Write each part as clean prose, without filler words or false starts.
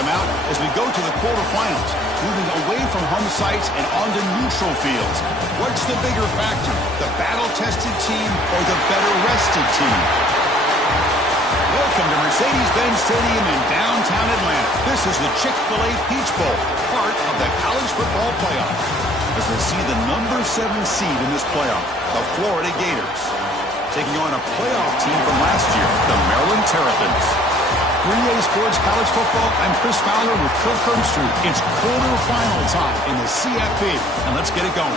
come out as we go to the quarterfinals, moving away from home sites and onto neutral fields. What's the bigger factor, the battle-tested team or the better-rested team? Welcome to Mercedes-Benz Stadium in downtown Atlanta. This is the Chick-fil-A Peach Bowl, part of the college football playoff. As we see the number 7 seed in this playoff, the Florida Gators, taking on a playoff team from last year, the Maryland Terrapins. 3A Sports College Football, I'm Chris Fowler with Kirk Herbstreit. It's quarterfinal time in the CFP, and let's get it going.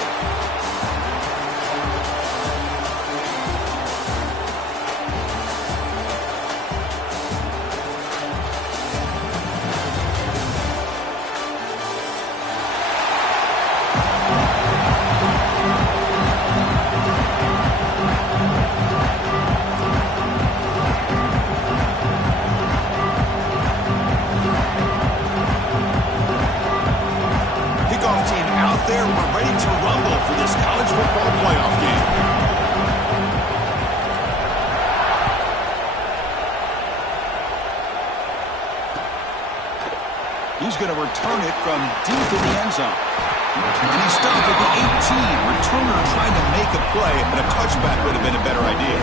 He's going to return it from deep in the end zone. And he stopped at the 18. Returner trying to make a play, but a touchback would have been a better idea.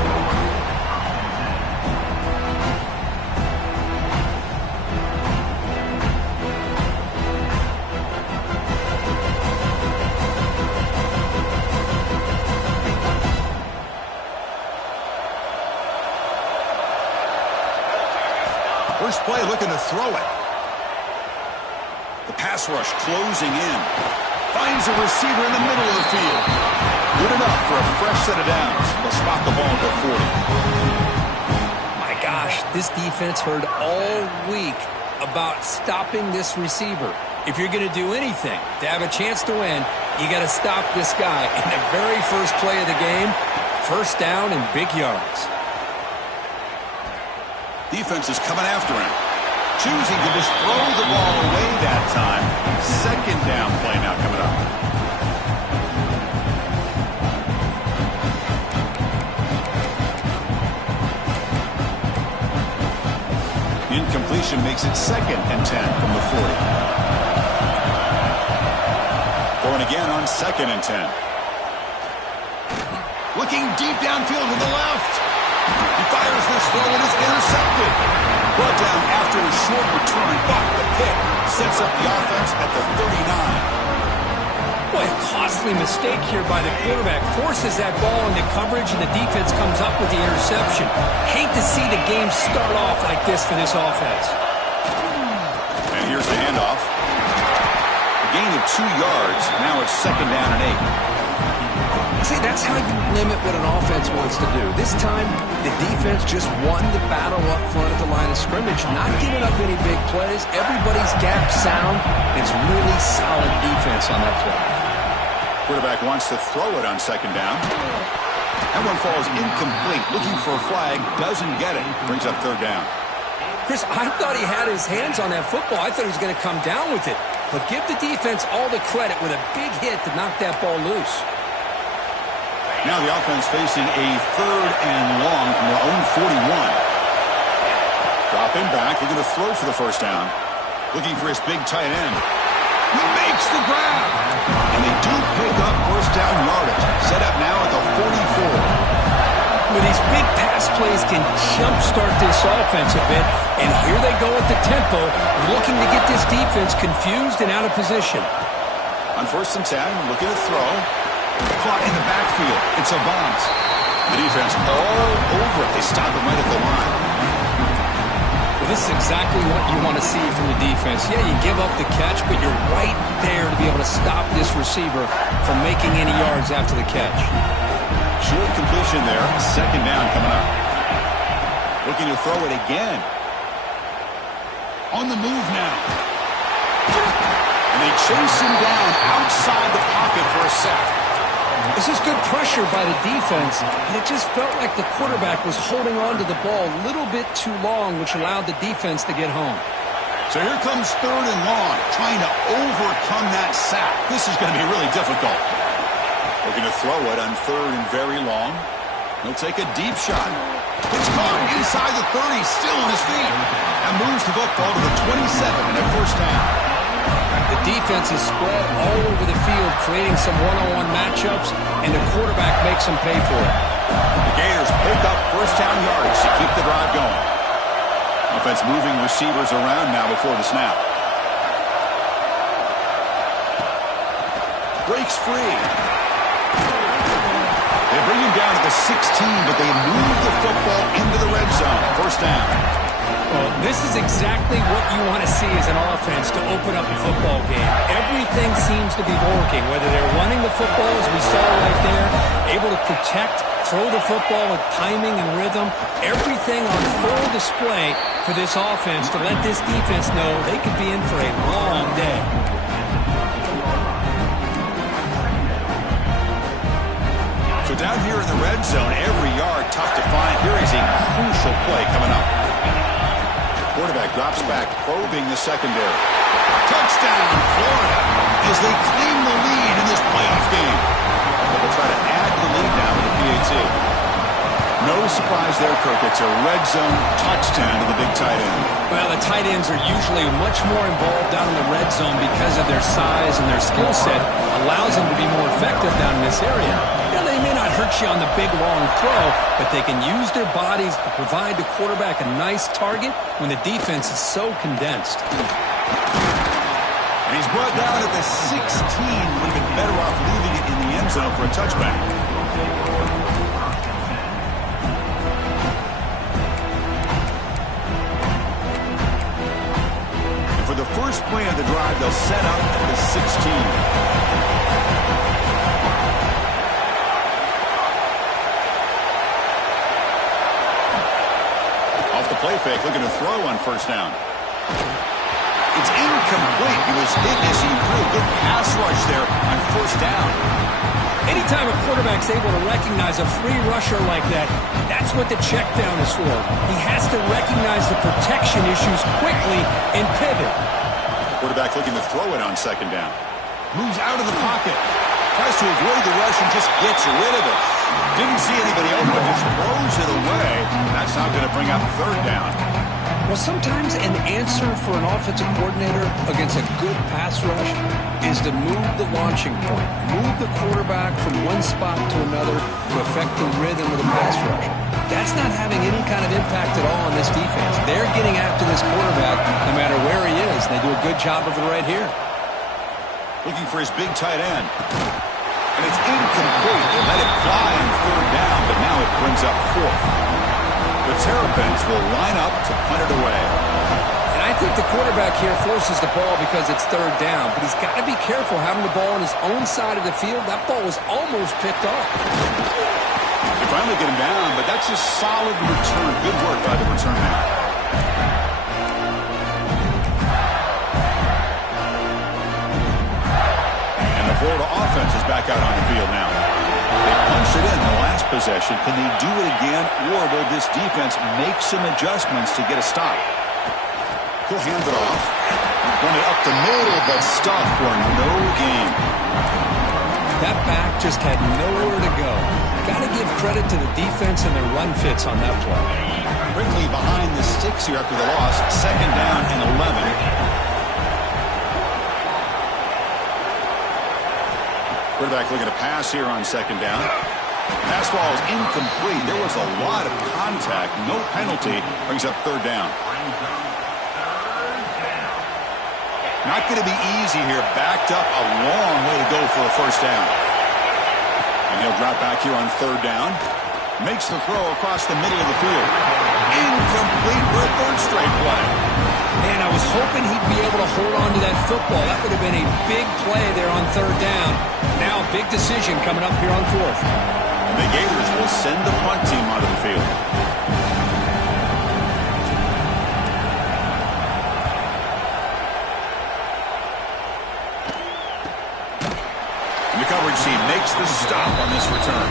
First play looking to throw it. The pass rush closing in. Finds a receiver in the middle of the field. Good enough for a fresh set of downs. They'll spot the ball at the 40. My gosh, this defense heard all week about stopping this receiver. If you're going to do anything to have a chance to win, you got to stop this guy. In the very first play of the game, first down and big yards. Defense is coming after him. Choosing to just throw the ball away that time. Second down play now coming up. Incompletion makes it 2nd and 10 from the 40. Going again on 2nd and 10. Looking deep downfield to the left. He fires this throw and is intercepted. Brought down after a short return, but the pick sets up the offense at the 39. Boy, a costly mistake here by the quarterback. Forces that ball into coverage, and the defense comes up with the interception. Hate to see the game start off like this for this offense. And here's the handoff. A gain of 2 yards. Now it's 2nd down and 8. See, that's how you limit what an offense wants to do. This time, the defense just won the battle up front at the line of scrimmage, not giving up any big plays. Everybody's gap sound. It's really solid defense on that play. Quarterback wants to throw it on 2nd down. That one falls incomplete. Looking for a flag, doesn't get it. Brings up 3rd down. Chris, I thought he had his hands on that football. I thought he was going to come down with it. But give the defense all the credit with a big hit to knock that ball loose. Now the offense facing a 3rd and long from their own 41. Dropping back, looking to throw for the first down. Looking for his big tight end. He makes the grab. And they do pick up first down yardage. Set up now at the 44. Well, these big pass plays can jumpstart this offense a bit. And here they go at the tempo, looking to get this defense confused and out of position. On 1st and 10, looking to throw. Caught in the backfield. It's a bounce. The defense all over it. They stop him right at the line. Well, this is exactly what you want to see from the defense. Yeah, you give up the catch, but you're right there to be able to stop this receiver from making any yards after the catch. Short completion there. 2nd down coming up. Looking to throw it again. On the move now. And they chase him down outside the pocket for a sack. This is good pressure by the defense, and it just felt like the quarterback was holding on to the ball a little bit too long, which allowed the defense to get home. So here comes 3rd and long, trying to overcome that sack. This is going to be really difficult. Looking to throw it on 3rd and very long. He'll take a deep shot. It's caught inside the 30, still on his feet. And moves the football to the 27 and a The defense is spread all over the field, creating some one-on-one matchups, and the quarterback makes them pay for it. The Gators pick up first down yardage to keep the drive going. Offense moving receivers around now before the snap. Breaks free. They bring him down to the 16, but they move the football into the red zone. First down. Well, this is exactly what you want to see as an offense to open up a football game. Everything seems to be working, whether they're running the football, as we saw right there, able to protect, throw the football with timing and rhythm. Everything on full display for this offense to let this defense know they could be in for a long day. So down here in the red zone, every yard tough to find. Here is a crucial play coming up. Quarterback drops back, probing the secondary. Touchdown, Florida, as they claim the lead in this playoff game. They'll try to add the lead now with the PAT. No surprise there, Kirk. It's a red zone touchdown to the big tight end. Well, the tight ends are usually much more involved down in the red zone because of their size and their skill set. Allows them to be more effective down in this area. Now, they may not hurt you on the big, long throw, but they can use their bodies to provide the quarterback a nice target when the defense is so condensed. And he's brought down at the 16. Would have been better off leaving it in the end zone for a touchback. And for the first play of the drive, they'll set up at the 16. The play fake, looking to throw on first down. It's incomplete. He was hit as he threw. Good pass rush there on first down. Anytime a quarterback's able to recognize a free rusher like that, that's what the check down is for. He has to recognize the protection issues quickly and pivot. Quarterback looking to throw it on second down. Moves out of the pocket. Tries to avoid the rush and just gets rid of it. Didn't see anybody open, just throws it away. That's not going to bring up third down. Well, sometimes an answer for an offensive coordinator against a good pass rush is to move the launching point. Move the quarterback from one spot to another to affect the rhythm of the pass rush. That's not having any kind of impact at all on this defense. They're getting after this quarterback no matter where he is. They do a good job of it right here. Looking for his big tight end. And it's incomplete. They let it fly on third down, but now it brings up fourth. The Terrapins will line up to punt it away. And I think the quarterback here forces the ball because it's third down, but he's got to be careful having the ball on his own side of the field. That ball was almost picked off. They finally get him down, but that's a solid return. Good work by the return man. Florida offense is back out on the field now. They punched it in the last possession. Can they do it again, or will this defense make some adjustments to get a stop? He'll hand it off. Run it up the middle, but stuffed for no gain. That back just had nowhere to go. Got to give credit to the defense and their run fits on that play. Quickly behind the sticks here after the loss. Second down and 11. Quarterback looking to pass here on second down. Pass ball is incomplete. There was a lot of contact. No penalty. Brings up third down. Not going to be easy here. Backed up a long way to go for a first down. And he'll drop back here on third down. Makes the throw across the middle of the field. Incomplete for a third straight play. Man, I was hoping he'd be able to hold on to that football. That would have been a big play there on third down. Now a big decision coming up here on fourth. The Gators will send the punt team onto the field. And the coverage team makes the stop on this return.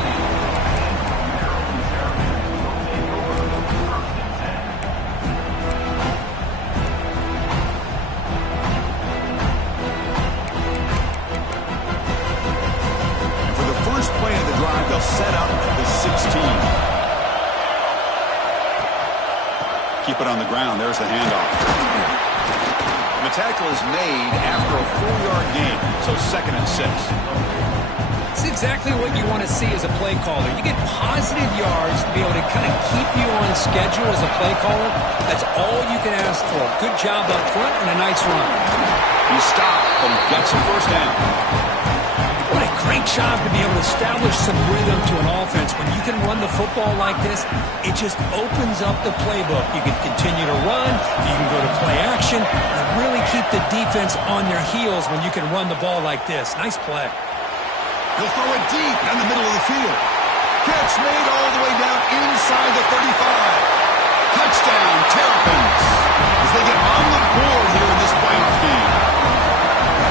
Set up at the 16. Keep it on the ground. There's the handoff. And the tackle is made after a 4-yard gain, so 2nd and 6. It's exactly what you want to see as a play caller. You get positive yards to be able to kind of keep you on schedule as a play caller. That's all you can ask for. Good job up front and a nice run. He stopped, but he got some first down. What a great job to be able to establish some rhythm to an offense. When you can run the football like this, it just opens up the playbook. You can continue to run, you can go to play action, and really keep the defense on their heels when you can run the ball like this. Nice play. He'll throw it deep down the middle of the field. Catch made all the way down inside the 35. Touchdown, Terrapins, as they get on the board here in this playoff game.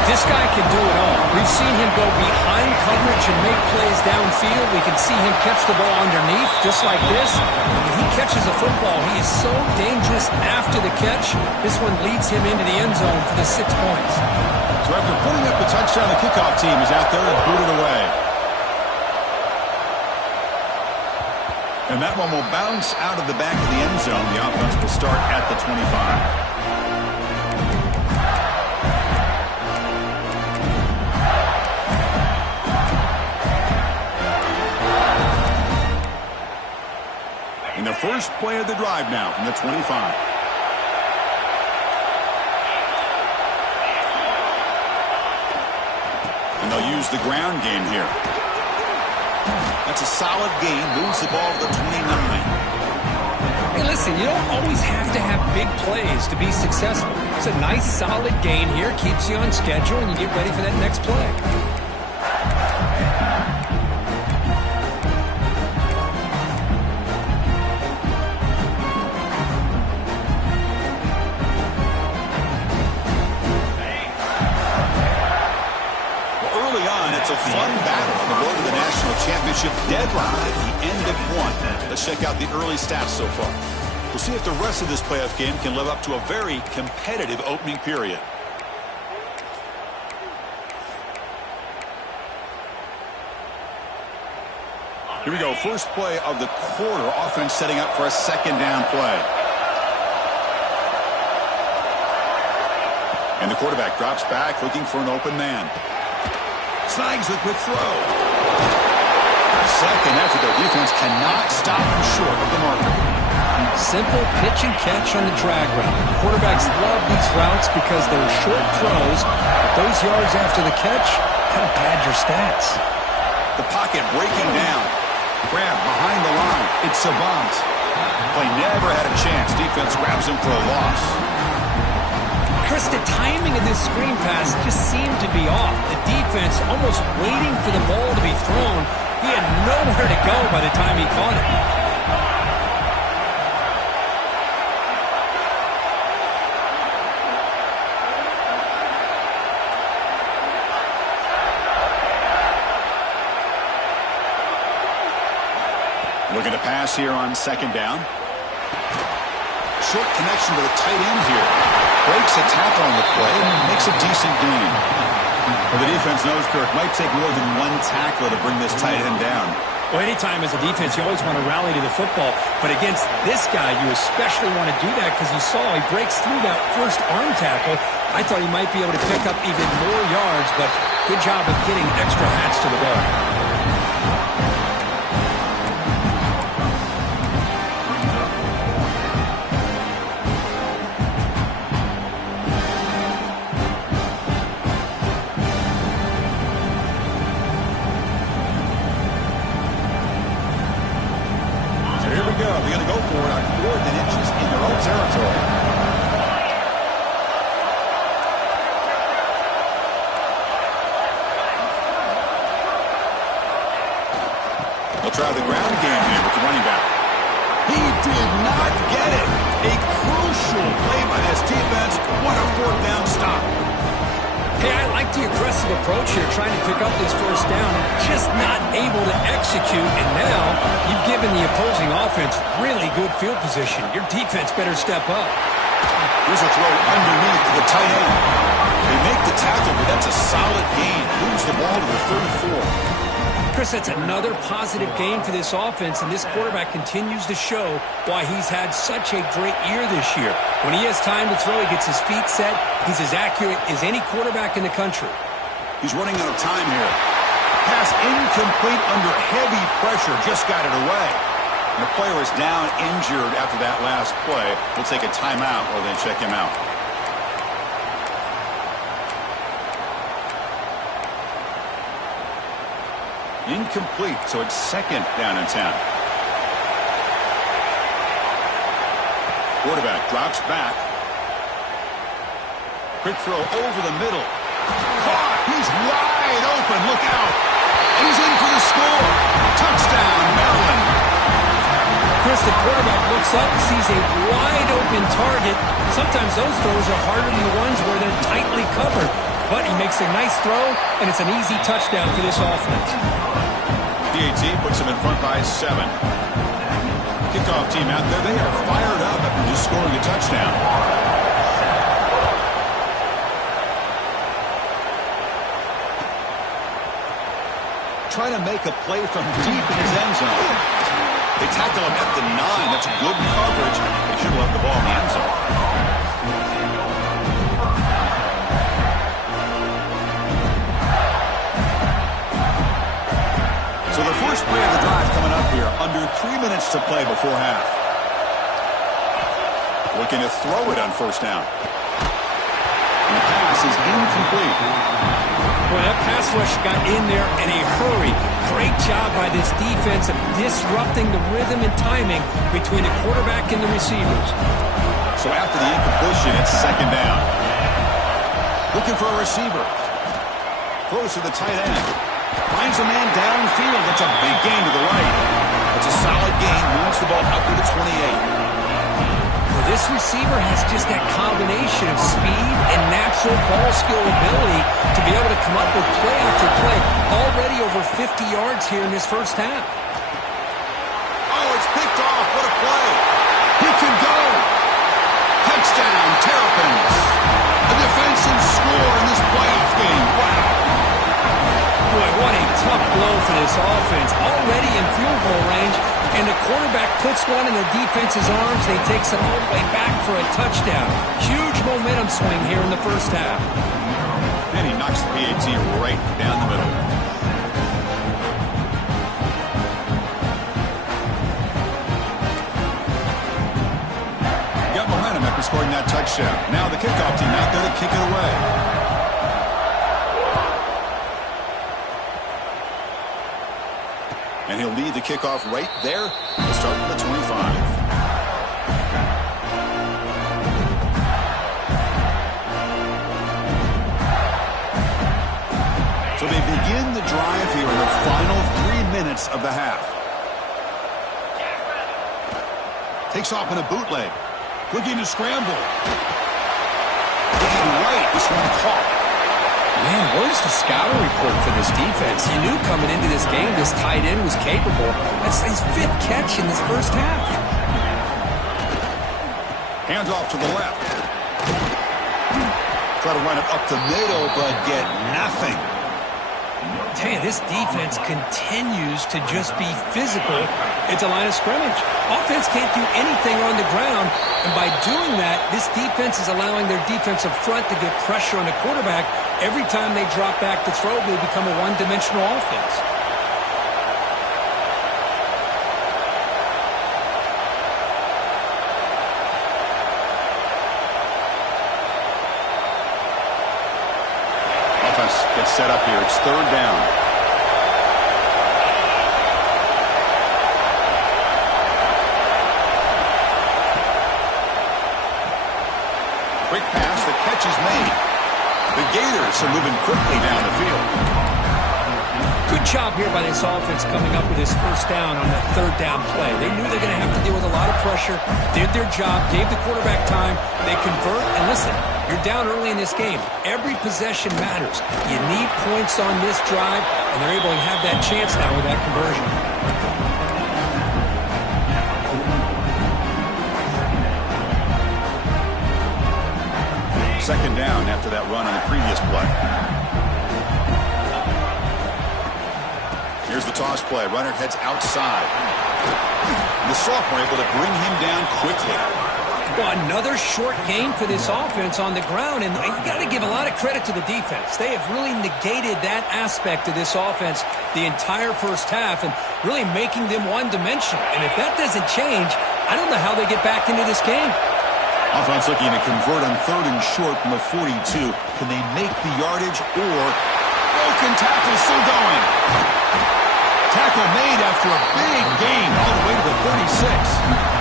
This guy can do it all. We've seen him go behind coverage and make plays downfield. We can see him catch the ball underneath, just like this. And when he catches a football, he is so dangerous after the catch. This one leads him into the end zone for the 6 points. So after putting up the touchdown, the kickoff team is out there and booted away. And that one will bounce out of the back of the end zone. The offense will start at the 25. In the first play of the drive now from the 25. And they'll use the ground game here. That's a solid gain. Moves the ball to the 29. Hey, listen, you don't always have to have big plays to be successful. It's a nice, solid gain here. Keeps you on schedule, and you get ready for that next play. It's a fun battle on the road to the national championship deadline at the end of one. Let's check out the early stats so far. We'll see if the rest of this playoff game can live up to a very competitive opening period. Here we go. First play of the quarter. Offense setting up for a 2nd down play. And the quarterback drops back looking for an open man. Snags the quick throw. Second after their defense cannot stop him short of the marker. Simple pitch and catch on the drag route. Quarterbacks love these routes because they're short throws. But those yards after the catch kind of pad your stats. The pocket breaking down. Grab behind the line. It's Savant. Play never had a chance. Defense grabs him for a loss. Chris, the timing of this screen pass just seemed to be off. The defense almost waiting for the ball to be thrown. He had nowhere to go by the time he caught it. Looking to pass here on 2nd down. Short connection to the tight end here. Breaks a tackle on the play and makes a decent gain. Well, the defense knows, Kirk, might take more than one tackler to bring this tight end down. Well, anytime as a defense, you always want to rally to the football. But against this guy, you especially want to do that because you saw he breaks through that first arm tackle. I thought he might be able to pick up even more yards, but good job of getting extra hats to the ball. They're going to go for it on 4th and inches in their own territory. They'll try the ground game here with the running back. He did not get it. A crucial play by this defense. What a 4th down stop. Hey, I like the aggressive approach here, trying to pick up this first down, just not able to execute, and now you've given the opposing offense really good field position. Your defense better step up. Here's a throw underneath the tight end. They make the tackle, but that's a solid gain. Moves the ball to the 34. Chris, that's another positive game for this offense, and this quarterback continues to show why he's had such a great year this year. When he has time to throw, he gets his feet set. He's as accurate as any quarterback in the country. He's running out of time here. Pass incomplete under heavy pressure. Just got it away. And the player is down injured after that last play. We'll take a timeout or then check him out. Incomplete, so it's second down and 10. Quarterback drops back. Quick throw over the middle. Caught! He's wide open. Look out! And he's in for the score. Touchdown, Maryland. Chris, the quarterback looks up, sees a wide-open target. Sometimes those throws are harder than the ones where they're tightly covered. But he makes a nice throw, and it's an easy touchdown for this offense. PAT puts him in front by 7. Kickoff team out there, they are fired up after just scoring a touchdown. Trying to make a play from deep in his end zone. They tackle him at the 9. That's good coverage. They should have left the ball in the end zone. So the first play of the drive coming up here. Under 3 minutes to play before half. Looking to throw it on first down. And the pass is incomplete. Well, that pass rush got in there in a hurry. Great job by this defense of disrupting the rhythm and timing between the quarterback and the receivers. So after the incompletion, it's second down. Looking for a receiver. Throws to the tight end. Finds a man downfield. That's a big gain to the right. It's a solid gain. Moves the ball up to the 28. This receiver has just that combination of speed and natural ball skill ability to be able to come up with play after play. Already over 50 yards here in this first half. Oh, it's picked off. What a play. He can go. Touchdown, Terrapins. A defensive score in this playoff game. Wow. Boy, what a tough blow for this offense. Already in field goal range, and the quarterback puts one in the defense's arms. They takes it all the way back for a touchdown. Huge momentum swing here in the first half. And he knocks the PAT right down the middle. Got momentum after scoring that touchdown. Now the kickoff team out there to kick it away. And he'll lead the kickoff right there. We'll start from the 25. So they begin the drive here in the final 3 minutes of the half. Takes off in a bootleg. Looking to scramble. Looking right. This one caught. Man, where's the scouting report for this defense? You knew coming into this game this tight end was capable. That's his 5th catch in this first half. Hands off to the left. Try to run it up the middle, but get nothing. Tell you, this defense continues to just be physical at the line of scrimmage. Offense can't do anything on the ground, and by doing that, this defense is allowing their defensive front to get pressure on the quarterback. Every time they drop back to throw, they become a one-dimensional offense. Offense gets set up here. It's third down. Quick pass. The catch is made. The Gators are moving quickly down the field. Good job here by this offense coming up with this first down on that third down play. They knew they were going to have to deal with a lot of pressure, did their job, gave the quarterback time. They convert, and listen, you're down early in this game. Every possession matters. You need points on this drive, and they're able to have that chance now with that conversion. Second down after that run on the previous play. Here's the toss play. Runner heads outside. The sophomore able to bring him down quickly. Well, another short game for this offense on the ground, and you got to give a lot of credit to the defense. They have really negated that aspect of this offense the entire first half and really making them one-dimensional. And if that doesn't change, I don't know how they get back into this game. Offense looking to convert on 3rd and short from the 42. Can they make the yardage or broken tackle still going? Tackle made after a big gain all the way to the 36.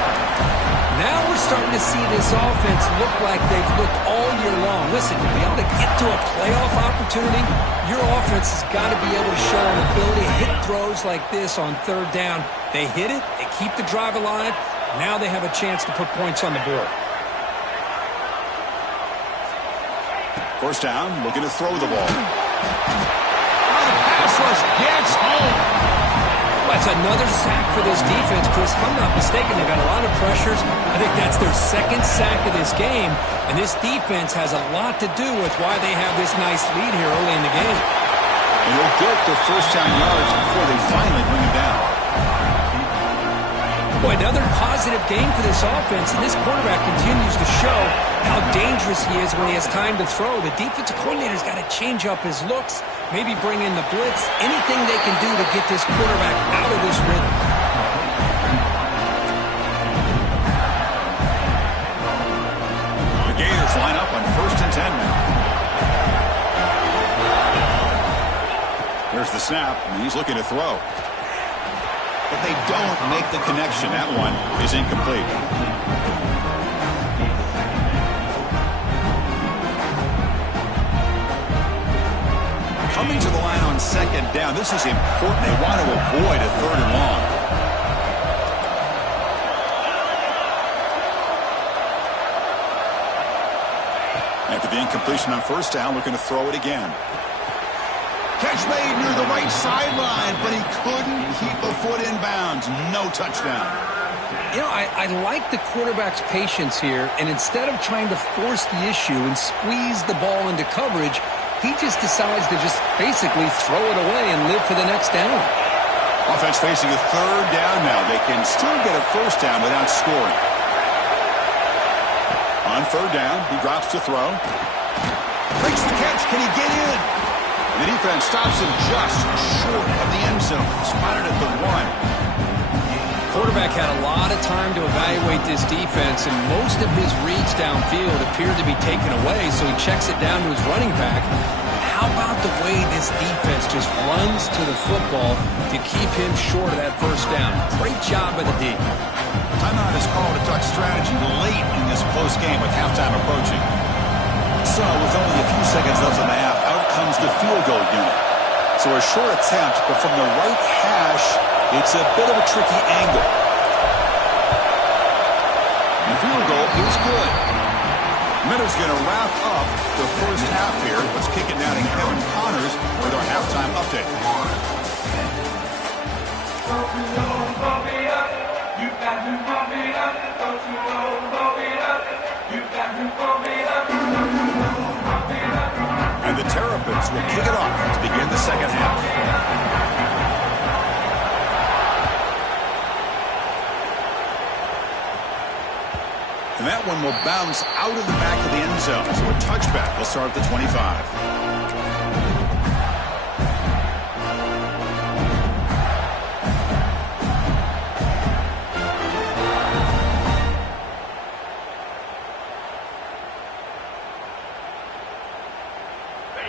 Now we're starting to see this offense look like they've looked all year long. Listen, to be able to get to a playoff opportunity, your offense has got to be able to show an ability to hit throws like this on 3rd down. They hit it, they keep the drive alive. Now they have a chance to put points on the board. First down, looking to throw the ball. The pass rush gets home. That's another sack for this defense, Chris. If I'm not mistaken, they've got a lot of pressures. I think that's their 2nd sack of this game. And this defense has a lot to do with why they have this nice lead here early in the game. And they'll get their first down yards before they finally bring it down. Boy, another positive game for this offense, and this quarterback continues to show how dangerous he is when he has time to throw. The defensive coordinator's got to change up his looks, maybe bring in the blitz, anything they can do to get this quarterback out of this rhythm. The Gators line up on 1st and 10 now. There's the snap, and he's looking to throw. But they don't make the connection. That one is incomplete. Coming to the line on 2nd down. This is important. They want to avoid a 3rd and long. After the incompletion on 1st down, looking to throw it again. Catch made near the right sideline, but he couldn't keep a foot in bounds. No touchdown. You know, I like the quarterback's patience here, and instead of trying to force the issue and squeeze the ball into coverage, he just decides to just basically throw it away and live for the next down. Offense facing a 3rd down now. They can still get a 1st down without scoring. On 3rd down, he drops to throw. Makes the catch. Can he get in? The defense stops him just short of the end zone. Spotted at the 1. Quarterback had a lot of time to evaluate this defense, and most of his reads downfield appeared to be taken away, so he checks it down to his running back. How about the way this defense just runs to the football to keep him short of that 1st down? Great job by the D. Timeout is called to talk strategy late in this close game with halftime approaching. So, with only a few seconds left in the half, out comes the field goal unit. So a short attempt, but from the right hash, it's a bit of a tricky angle. And the field goal is good. Minutes going to wrap up the first half here. Let's kick it now to Kevin Connors with our halftime update. And the Terrapins will kick it off to begin the second half. And that one will bounce out of the back of the end zone. So a touchback will start at the 25.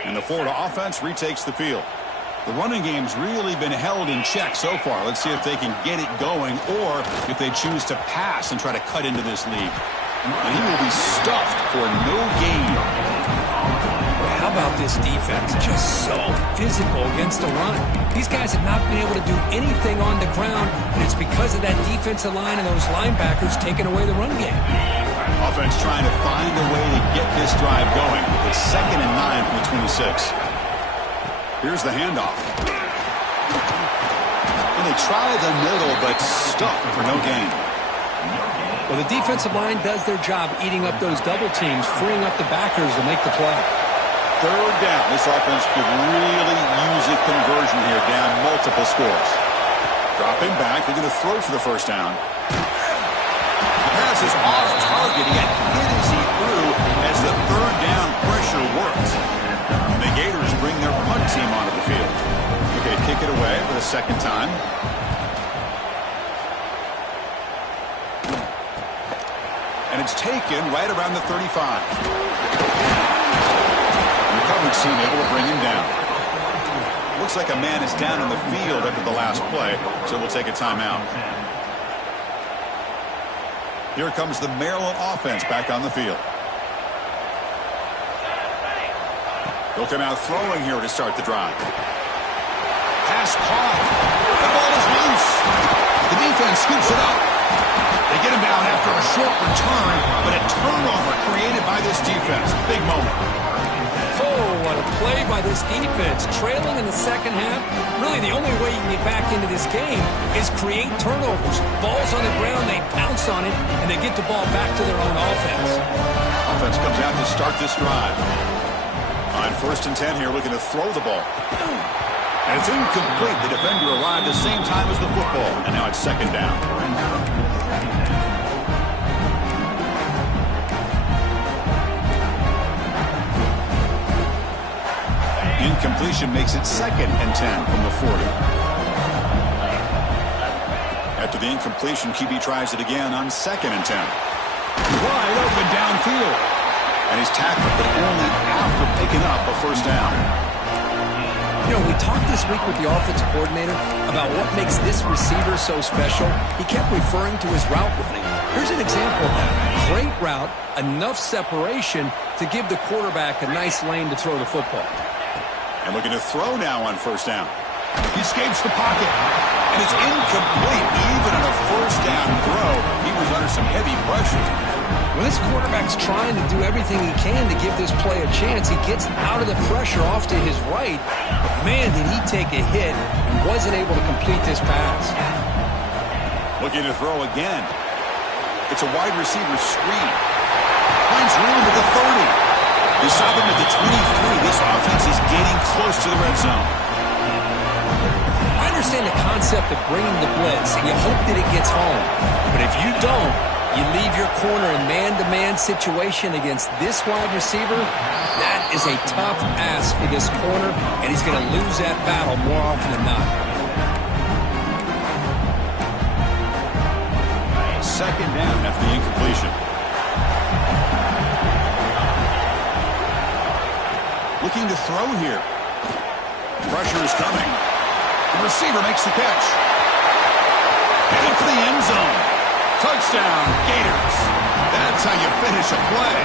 And the Florida offense retakes the field. The running game's really been held in check so far. Let's see if they can get it going or if they choose to pass and try to cut into this lead. And he will be stuffed for no gain. How about this defense? Just so physical against the run. These guys have not been able to do anything on the ground, and it's because of that defensive line and those linebackers taking away the run game. Offense trying to find a way to get this drive going. It's 2nd and 9 from the 26. Here's the handoff. And they try the middle, but stuffed for no gain. Well, the defensive line does their job eating up those double teams, freeing up the backers to make the play. third down. This offense could really use a conversion here, down multiple scores. Dropping back, they're going to throw for the first down. The pass is off target. He got hit as he threw as the third down pressure works. The Gators bring their punt team onto the field. Okay, kick it away for the second time. And it's taken right around the 35. The coverage team able to bring him down. Looks like a man is down in the field after the last play, so we'll take a timeout. Here comes the Maryland offense back on the field. They'll come out throwing here to start the drive. Pass caught. The ball is loose. The defense scoops it up. They get him down after a short return, but a turnover created by this defense. Big moment. Oh, what a play by this defense. Trailing in the second half. Really, the only way you can get back into this game is create turnovers. Ball's on the ground, they pounce on it, and they get the ball back to their own offense. Offense comes out to start this drive. On 1st and 10 here, looking to throw the ball. And it's incomplete. The defender arrived the same time as the football, and now it's second down. Incompletion makes it 2nd and 10 from the 40. After the incompletion, QB tries it again on 2nd and 10. Wide open downfield. And he's tackled, but only after picking up a first down. You know, we talked this week with the offensive coordinator about what makes this receiver so special. He kept referring to his route running. Here's an example of that. Great route, enough separation to give the quarterback a nice lane to throw the football. And looking to throw now on first down. He escapes the pocket. And it's incomplete. Even on a first down throw, he was under some heavy pressure. When this quarterback's trying to do everything he can to give this play a chance, he gets out of the pressure off to his right. But man, did he take a hit and wasn't able to complete this pass. Looking to throw again. It's a wide receiver screen. Finds room at the 30. You saw them at the 23. This offense is getting close to the red zone. I understand the concept of bringing the blitz, and you hope that it gets home. But if you don't, you leave your corner in man-to-man situation against this wide receiver, that is a tough ask for this corner, and he's going to lose that battle more often than not. Second down after the incompletion. Looking to throw here. Pressure is coming. The receiver makes the catch. Headed for the end zone. Touchdown, Gators. That's how you finish a play.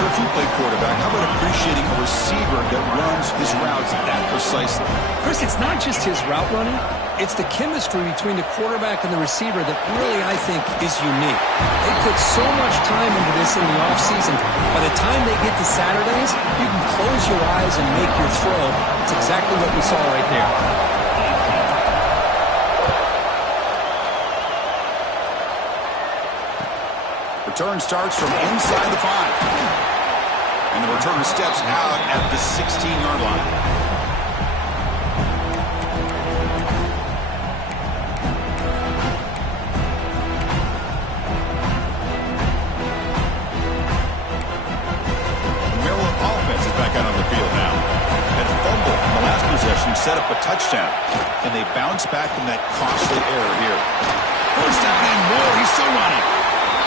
If you play quarterback, how about appreciating a receiver that runs his routes that precisely? Chris, it's not just his route running. It's the chemistry between the quarterback and the receiver that really, I think, is unique. They put so much time into this in the offseason. By the time they get to Saturdays, you can close your eyes and make your throw. It's exactly what we saw right there. Return starts from inside the 5. And the returner steps out at the 16-yard line. Set up a touchdown. Can they bounce back from that costly error here? First down and more. He's still running.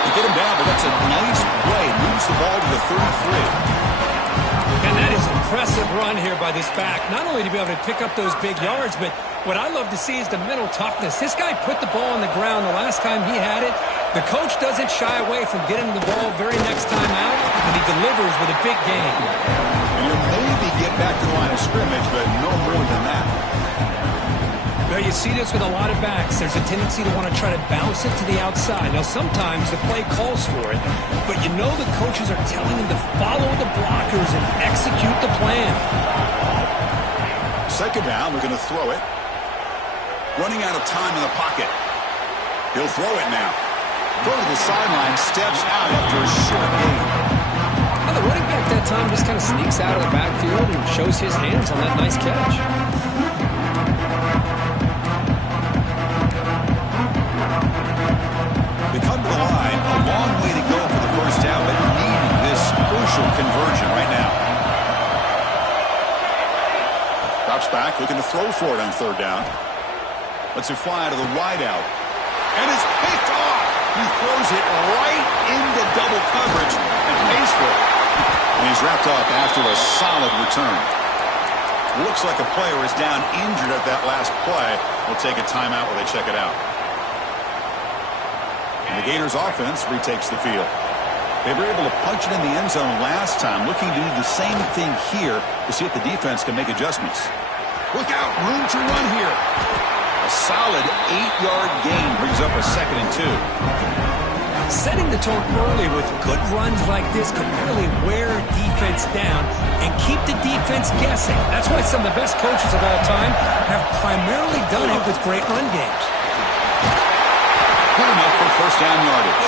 They get him down, but that's a nice play. Moves the ball to the 33. And that is an impressive run here by this back. Not only to be able to pick up those big yards, but what I love to see is the mental toughness. This guy put the ball on the ground the last time he had it. The coach doesn't shy away from getting the ball very next time out, and he delivers with a big game. And you'll maybe get back to the line of scrimmage, but no more than that. Well, you see this with a lot of backs. There's a tendency to want to try to bounce it to the outside. Now, sometimes the play calls for it, but you know the coaches are telling him to follow the blockers and execute the plan. Second down, we're going to throw it. Running out of time in the pocket. He'll throw it now. Go to the sideline, steps out after a short gain. Now, the running back that time just kind of sneaks out of the backfield and shows his hands on that nice catch. They come to the line, a long way to go for the first down, but needing this crucial conversion right now. Drops back, looking to throw for it on third down. Lets it fly to the wideout. And it's picked off. He throws it right into double coverage and pays for it. And he's wrapped up after a solid return. Looks like a player is down injured at that last play. We'll take a timeout while they check it out. And the Gators offense retakes the field. They were able to punch it in the end zone last time, looking to do the same thing here to see if the defense can make adjustments. Look out, room to run here. A solid 8-yard gain brings up a 2nd and 2. Setting the tone early with good runs like this can really wear defense down and keep the defense guessing. That's why some of the best coaches of all time have primarily done it with great run games. Good enough for first down yardage.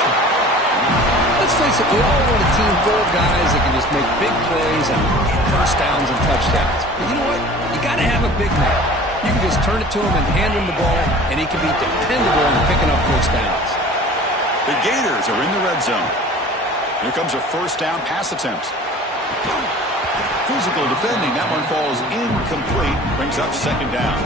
Let's face it, we all want a team full of guys that can just make big plays and get first downs and touchdowns. But you know what? You got to have a big man. You can just turn it to him and hand him the ball, and he can be dependable in picking up first downs. The Gators are in the red zone. Here comes a first down pass attempt. Physical defending. That one falls incomplete. Brings up 2nd down.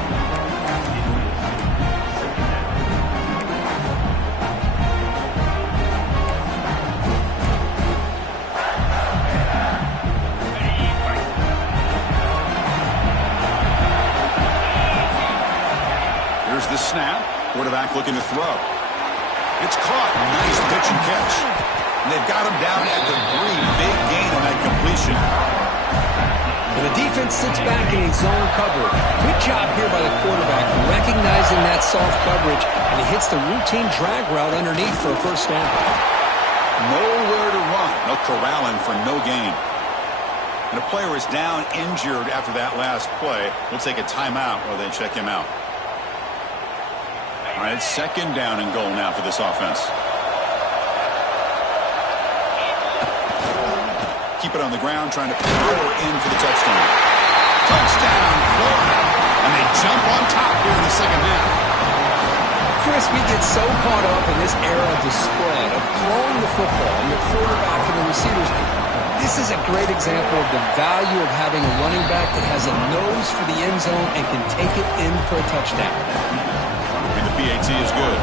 Here's the snap. Quarterback looking to throw. It's caught. Nice pitch and catch. And they've got him down at the 3. Big gain on that completion. And the defense sits back in a zone cover. Good job here by the quarterback recognizing that soft coverage, and he hits the routine drag route underneath for a first down. Nowhere to run. They'll corral him for no gain. And a player is down injured after that last play. We'll take a timeout while they check him out. All right, 2nd down and goal now for this offense. Keep it on the ground, trying to power in for the touchdown. Touchdown, Florida. And they jump on top here in the second half. Chris, we get so caught up in this era of the spread, of throwing the football, and the quarterback and the receivers. This is a great example of the value of having a running back that has a nose for the end zone and can take it in for a touchdown. And the PAT is good.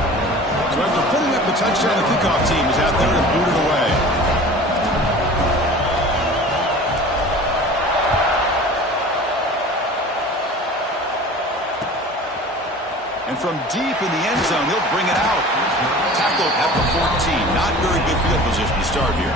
So after putting up the touchdown, the kickoff team is out there to boot it away. And from deep in the end zone, he'll bring it out. Tackled at the 14. Not very good field position to start here.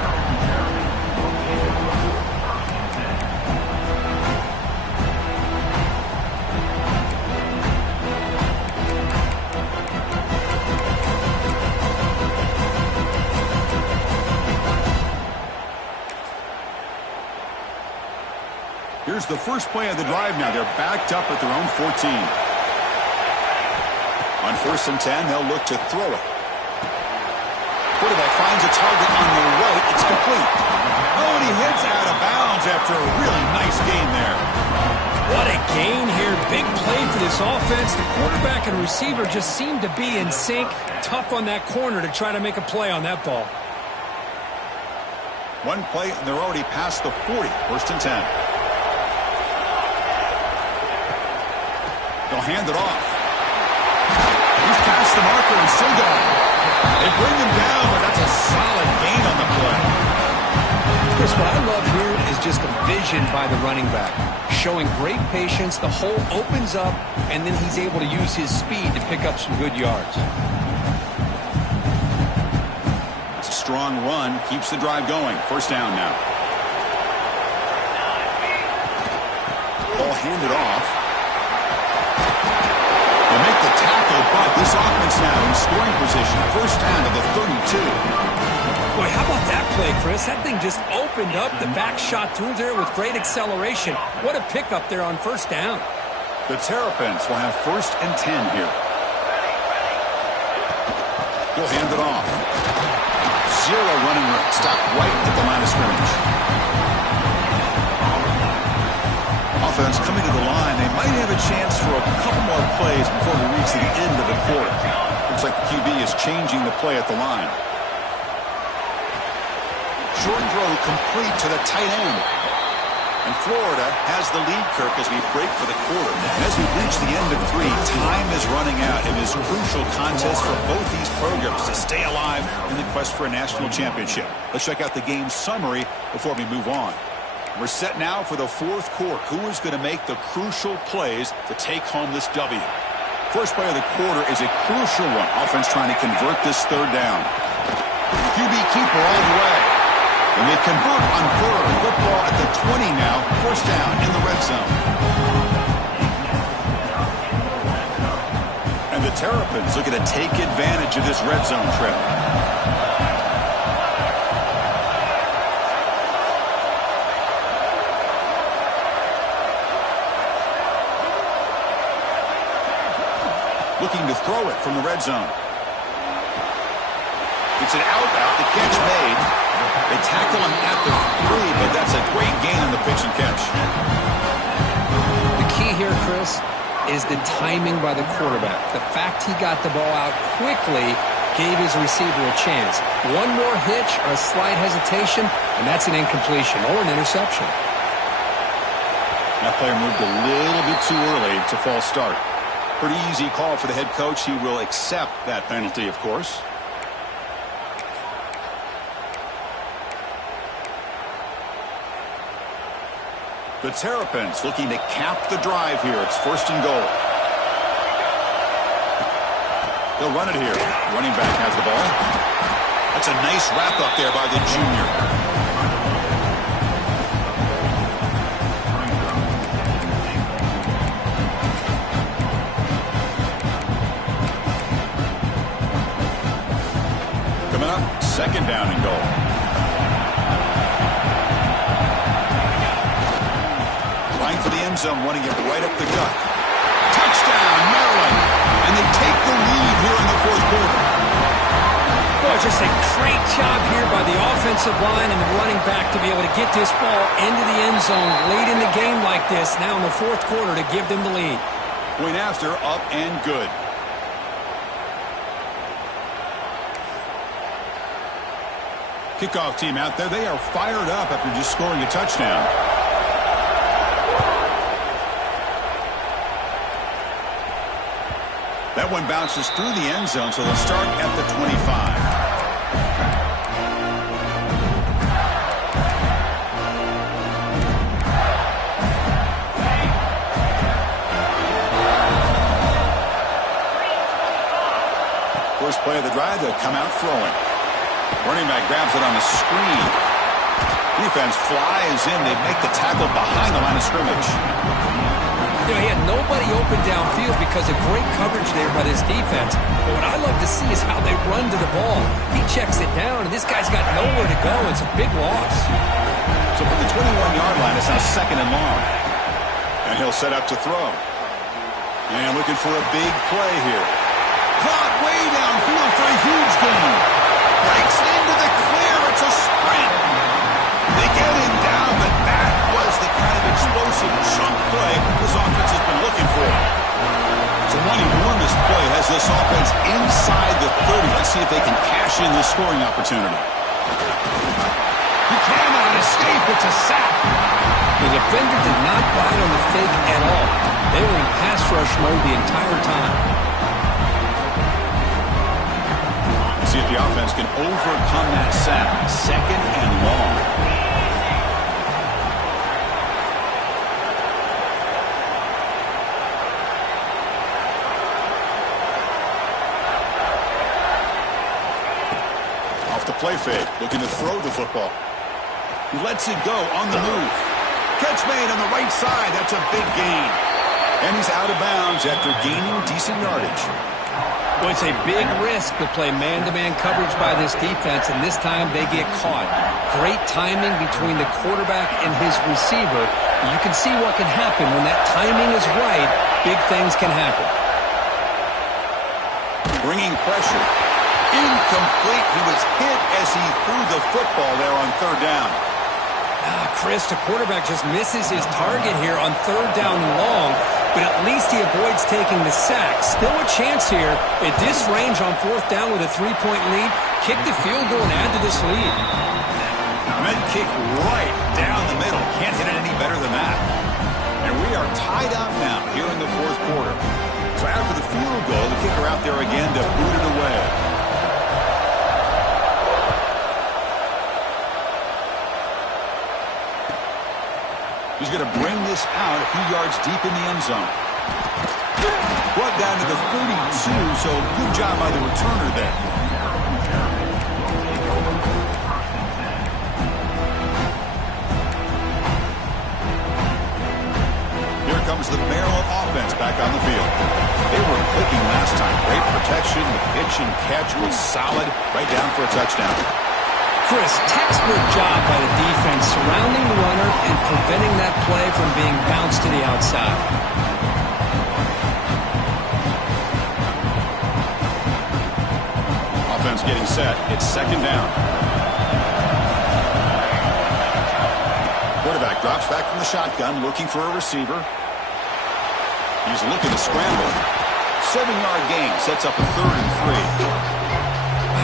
Here's the first play of the drive now. They're backed up at their own 14. On 1st and 10, they'll look to throw it. Quarterback finds a target on the right. It's complete. Oh, and he hits out of bounds after a really nice gain there. What a gain here. Big play for this offense. The quarterback and receiver just seem to be in sync. Tough on that corner to try to make a play on that ball. One play, and they're already past the 40. 1st and 10. They'll hand it off. He's past the marker and still gone. They bring him down, but that's a solid gain on the play. Chris, what I love here is just the vision by the running back. Showing great patience, the hole opens up, and then he's able to use his speed to pick up some good yards. It's a strong run, keeps the drive going. 1st down now. Ball handed off. They make the tackle, but this offense now in scoring position. 1st down to the 32. Boy, how about that play, Chris? That thing just opened up. The back shot through there with great acceleration. What a pickup there on 1st down. The Terrapins will have 1st and 10 here. He'll hand it off. Zero running room. Stop right at the line of scrimmage. offense coming to the line. They might have a chance for a couple more plays before we reach the end of the quarter. Looks like the QB is changing the play at the line. Short throw complete to the tight end. And Florida has the lead, Kirk, as we break for the quarter. And as we reach the end of 3, time is running out. It is a crucial contest for both these programs to stay alive in the quest for a national championship. Let's check out the game summary before we move on. We're set now for the 4th quarter. Who is going to make the crucial plays to take home this W? First play of the quarter is a crucial one. Offense trying to convert this 3rd down. QB keeper all the way. And they convert on 3rd. Football at the 20 now. 1st down in the red zone. And the Terrapins looking to take advantage of this red zone trip. Looking to throw it from the red zone. It's an out route. The catch made. They tackle him at the 3, but that's a great gain on the pitch and catch. The key here, Chris, is the timing by the quarterback. The fact he got the ball out quickly gave his receiver a chance. One more hitch or a slight hesitation, and that's an incompletion or an interception. That player moved a little bit too early. It's a false start. Pretty easy call for the head coach. He will accept that penalty, of course. The Terrapins looking to cap the drive here. It's 1st and goal. They'll run it here. Running back has the ball. That's a nice wrap up there by the junior. Coming up, 2nd down and goal. For the end zone, running it right up the gut. Touchdown, Maryland. And they take the lead here in the 4th quarter. Well, just a great job here by the offensive line and the running back to be able to get this ball into the end zone late in the game like this, now in the 4th quarter, to give them the lead. Point after, up and good. Kickoff team out there. They are fired up after just scoring a touchdown. That one bounces through the end zone, so they'll start at the 25. First play of the drive, they'll come out throwing. Running back grabs it on the screen. Defense flies in. They make the tackle behind the line of scrimmage. You know, he had nobody open downfield because of great coverage there by this defense. But what I love to see is how they run to the ball. He checks it down, and this guy's got nowhere to go. It's a big loss. So from the 21-yard line, it's now 2nd and long. And he'll set up to throw. And looking for a big play here. Caught way downfield for a huge gain. Breaks into the clear. It's a sprint. They get him down, but that was the kind of explosive chunk play this offense has been looking for. So one enormous play has this offense inside the 30. Let's see if they can cash in this scoring opportunity. He cannot escape. It's a sack. The defender did not bite on the fake at all. They were in pass rush mode the entire time. See if the offense can overcome that sack. 2nd and long. Off the play fake, looking to throw the football. He lets it go on the move. Catch made on the right side. That's a big gain. And he's out of bounds after gaining decent yardage. Well, it's a big risk to play man-to-man coverage by this defense, and this time they get caught. Great timing between the quarterback and his receiver. You can see what can happen when that timing is right. Big things can happen. Bringing pressure. Incomplete. He was hit as he threw the football there on 3rd down. Chris, the quarterback just misses his target here on 3rd down and long, but at least he avoids taking the sack. Still a chance here at this range on 4th down with a 3-point lead. Kick the field goal and add to this lead. Med kick right down the middle. Can't hit it any better than that. And we are tied up now here in the 4th quarter. So after the field goal, the kicker out there again to boot it away. He's going to bring this out a few yards deep in the end zone. Brought down to the 32, so good job by the returner there. Here comes the Maryland offense back on the field. They were clicking last time. Great protection. The pitch and catch was solid. Right down for a touchdown. Chris, textbook job by the defense surrounding the runner and preventing that play from being bounced to the outside. Offense getting set. It's 2nd down. Quarterback drops back from the shotgun, looking for a receiver. He's looking to scramble. 7-yard gain sets up a 3rd and 3.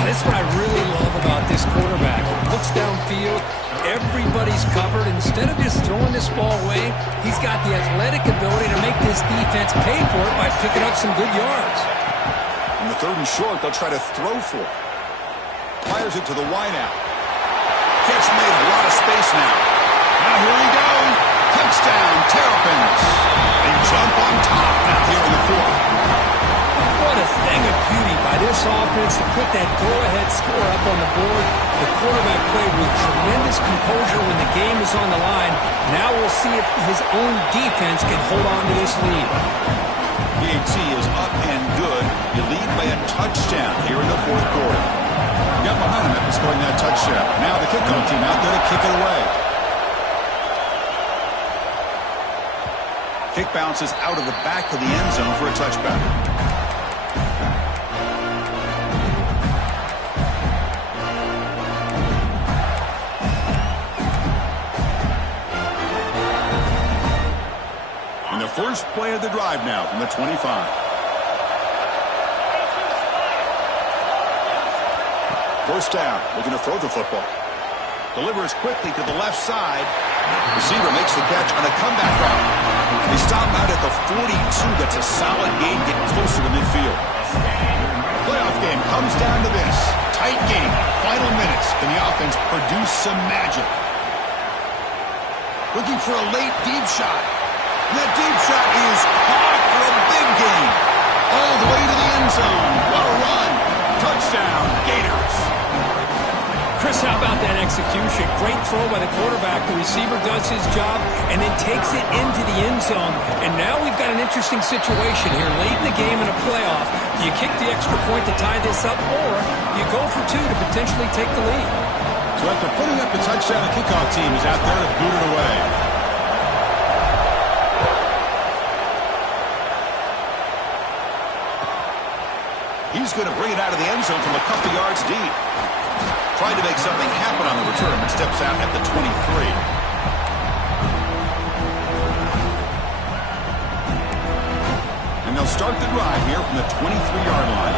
That's what I really love about this quarterback. Looks downfield, everybody's covered. Instead of just throwing this ball away, he's got the athletic ability to make this defense pay for it by picking up some good yards. In the 3rd and short, they'll try to throw for it. Fires it to the wideout. Catch made, a lot of space now. Now here we go. Touchdown, Terrapins. They jump on top now here in the 4th. What a thing of beauty by this offense to put that go-ahead score up on the board. The quarterback played with tremendous composure when the game is on the line. Now we'll see if his own defense can hold on to this lead. PAT is up and good. You lead by a touchdown here in the 4th quarter. Got behind him after scoring that touchdown. Now the kickoff team out there to kick it away. Kick bounces out of the back of the end zone for a touchback. And the first play of the drive now from the 25. First down, looking to throw the football. Delivers quickly to the left side. Receiver makes the catch on a comeback route. They stop out at the 42. That's a solid gain, getting closer to midfield. Playoff game comes down to this. Tight game, final minutes. Can the offense produce some magic? Looking for a late deep shot. And that deep shot is caught for a big gain. All the way to the end zone. What a run. Touchdown, Gators. Chris, how about that execution? Great throw by the quarterback. The receiver does his job and then takes it into the end zone. And now we've got an interesting situation here. Late in the game in a playoff, do you kick the extra point to tie this up, or do you go for 2 to potentially take the lead? So after putting up the touchdown, the kickoff team is out there to boot it away. He's going to bring it out of the end zone from a couple yards deep. Tried to make something happen on the return, but steps out at the 23. And they'll start the drive here from the 23-yard line.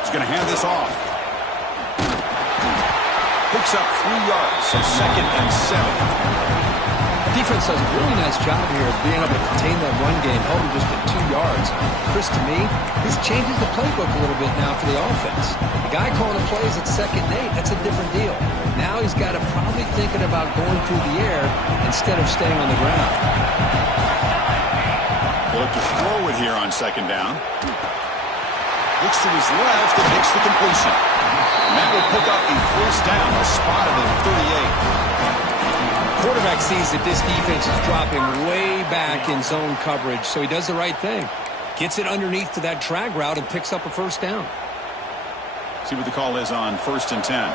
He's going to hand this off. Picks up 3 yards, so 2nd and 7. Defense does a really nice job here of being able to contain that run game, held him just at 2 yards. Chris, to me, this changes the playbook a little bit now for the offense. The guy calling the plays at 2nd and 8, that's a different deal. Now he's got to probably thinking about going through the air instead of staying on the ground. They'll look to throw it here on 2nd down. Looks to his left and makes the completion. And that will pick up a first down, a spot at the 38. Quarterback sees that this defense is dropping way back in zone coverage, so he does the right thing. Gets it underneath to that drag route and picks up a first down. See what the call is on 1st and 10.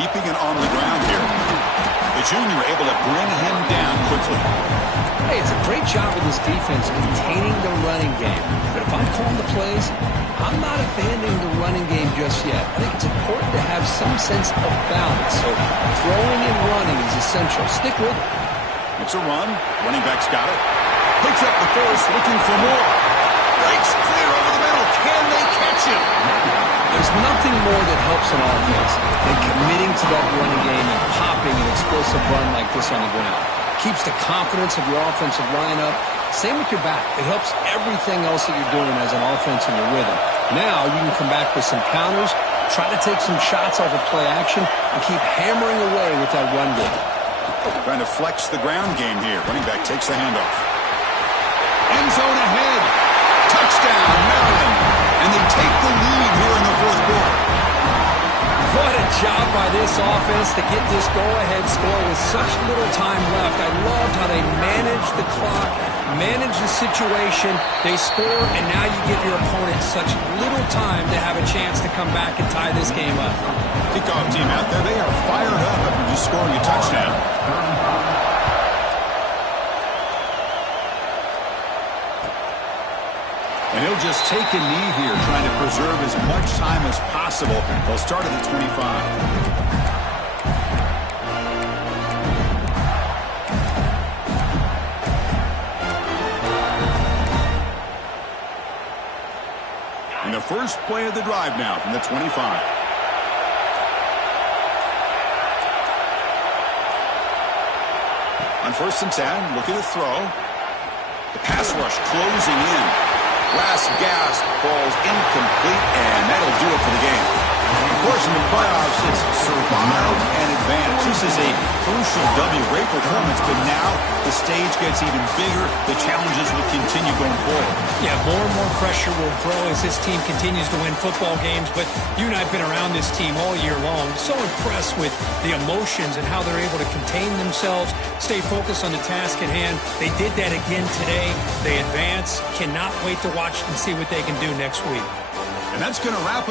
Keeping it on the ground here. The The junior able to bring him down quickly. Hey, it's a great job of this defense containing the running game. But if I'm calling the plays, I'm not abandoning the running game just yet. I think it's important to have some sense of balance. So throwing and running is essential. Stick with it. It's a run. Running back's got it. Picks up the first, looking for more. Breaks clear over the middle. Can they catch him? There's nothing more that helps an offense than committing to that running game and popping an explosive run like this on the ground. Keeps the confidence of your offensive line up. Same with your back. It helps everything else that you're doing as an offense in your rhythm. Now you can come back with some counters, try to take some shots off of play action, and keep hammering away with that run game. Trying to flex the ground game here. Running back takes the handoff. End zone ahead. Touchdown, Maryland. And they take the lead here in the fourth quarter. What a job by this offense to get this go-ahead score with such little time left. I loved how they managed the clock, managed the situation. They score, and now you give your opponent such little time to have a chance to come back and tie this game up. Kickoff team out there, they are fired up after just scoring a touchdown. And he'll just take a knee here, trying to preserve as much time as possible. They'll start at the 25. And the first play of the drive now from the 25. On 1st and 10, look at the throw. The pass rush closing in. Last gasp falls incomplete, and that'll do it for the game. Of course, in the playoffs, it's survive and advance. This is a crucial W. Great performance, but now the stage gets even bigger. The challenges will continue going forward. Yeah, more and more pressure will grow as this team continues to win football games, but you and I have been around this team all year long. So impressed with the emotions and how they're able to contain themselves, stay focused on the task at hand. They did that again today. They advance. Cannot wait to watch and see what they can do next week. And that's going to wrap up.